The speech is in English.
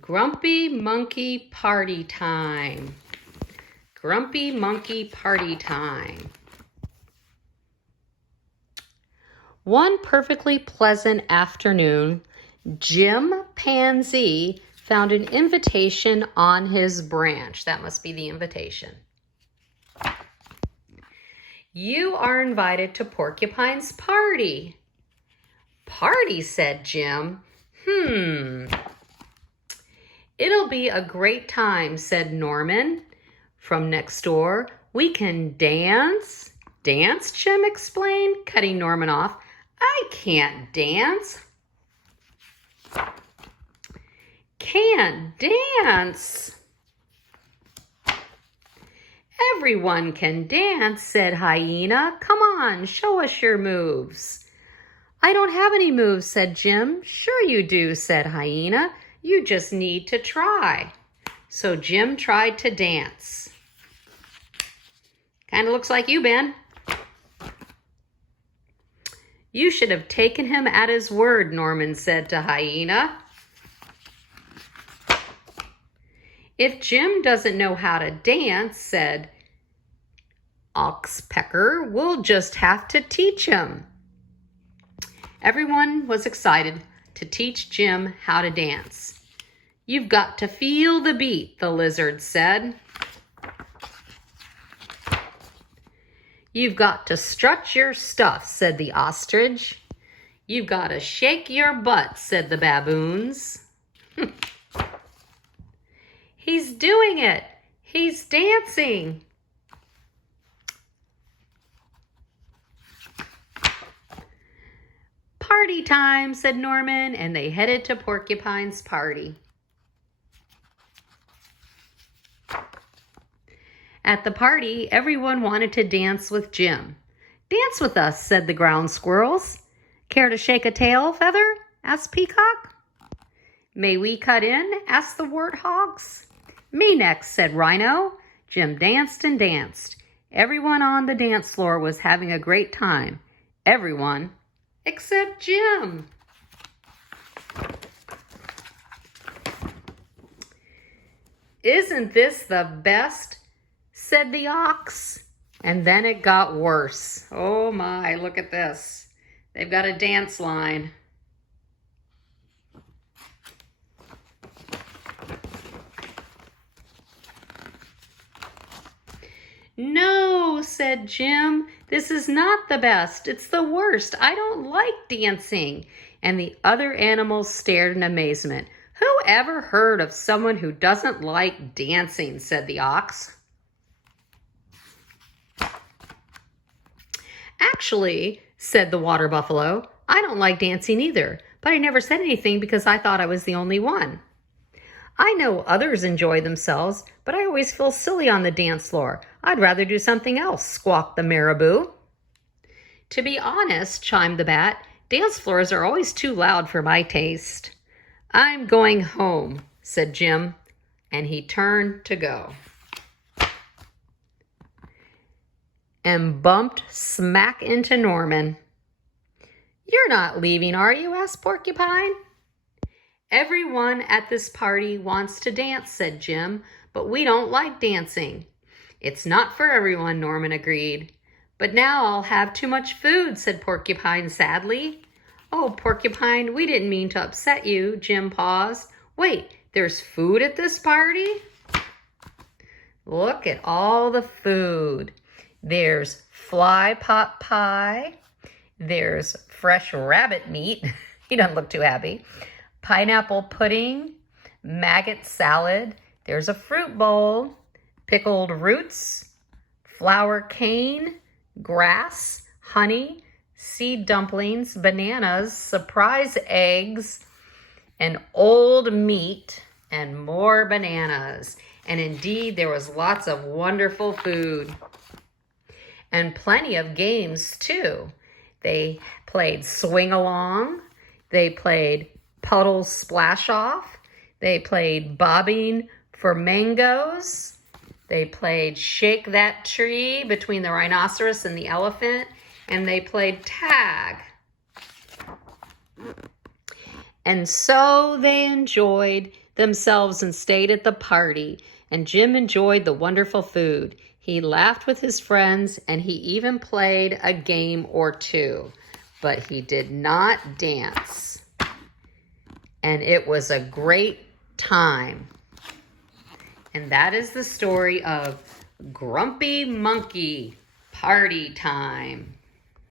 Grumpy Monkey Party Time. Grumpy Monkey Party Time. One perfectly pleasant afternoon, Jim Pansy found an invitation on his branch. That must be the invitation. You are invited to Porcupine's party. Party, said Jim. It'll be a great time, said Norman from next door. We can dance. Dance, Jim explained, cutting Norman off. I can't dance. Can't dance. Everyone can dance, said Hyena. Come on, show us your moves. I don't have any moves, said Jim. Sure you do, said Hyena. You just need to try. So Jim tried to dance. Kind of looks like you, Ben. You should have taken him at his word, Norman said to Hyena. If Jim doesn't know how to dance, said Oxpecker, we'll just have to teach him. Everyone was excited to teach Jim how to dance. You've got to feel the beat, the lizard said. You've got to strut your stuff, said the ostrich. You've got to shake your butt, said the baboons. He's doing it. He's dancing. Party time, said Norman, and they headed to Porcupine's party. At the party, everyone wanted to dance with Jim. Dance with us, said the ground squirrels. Care to shake a tail, Feather? Asked Peacock. May we cut in? Asked the warthogs. Me next, said Rhino. Jim danced and danced. Everyone on the dance floor was having a great time. Everyone except Jim. Isn't this the best? Said the ox. And then it got worse. Oh my, look at this. They've got a dance line. No, said Jim, this is not the best. It's the worst. I don't like dancing. And the other animals stared in amazement. Who ever heard of someone who doesn't like dancing, said the ox. Actually, said the water buffalo, I don't like dancing either, but I never said anything because I thought I was the only one. I know others enjoy themselves, but I always feel silly on the dance floor. I'd rather do something else, squawked the marabou. To be honest, chimed the bat, dance floors are always too loud for my taste. I'm going home, said Jim, and he turned to go. And bumped smack into Norman. You're not leaving, are you? Asked Porcupine. Everyone at this party wants to dance, said Jim, but we don't like dancing. It's not for everyone, Norman agreed. But now I'll have too much food, said Porcupine sadly. Oh, Porcupine, we didn't mean to upset you, Jim paused. Wait, there's food at this party? Look at all the food. There's fly pot pie. There's fresh rabbit meat. He doesn't look too happy. Pineapple pudding, maggot salad. There's a fruit bowl, pickled roots, flour cane, grass, honey, seed dumplings, bananas, surprise eggs, and old meat, and more bananas. And indeed, there was lots of wonderful food. And plenty of games, too. They played swing along. They played puddle splash off. They played bobbing for mangoes. They played shake that tree between the rhinoceros and the elephant. And they played tag. And so they enjoyed themselves and stayed at the party. And Jim enjoyed the wonderful food. He laughed with his friends, and he even played a game or two. But he did not dance. And it was a great time. And that is the story of Grumpy Monkey Party Time.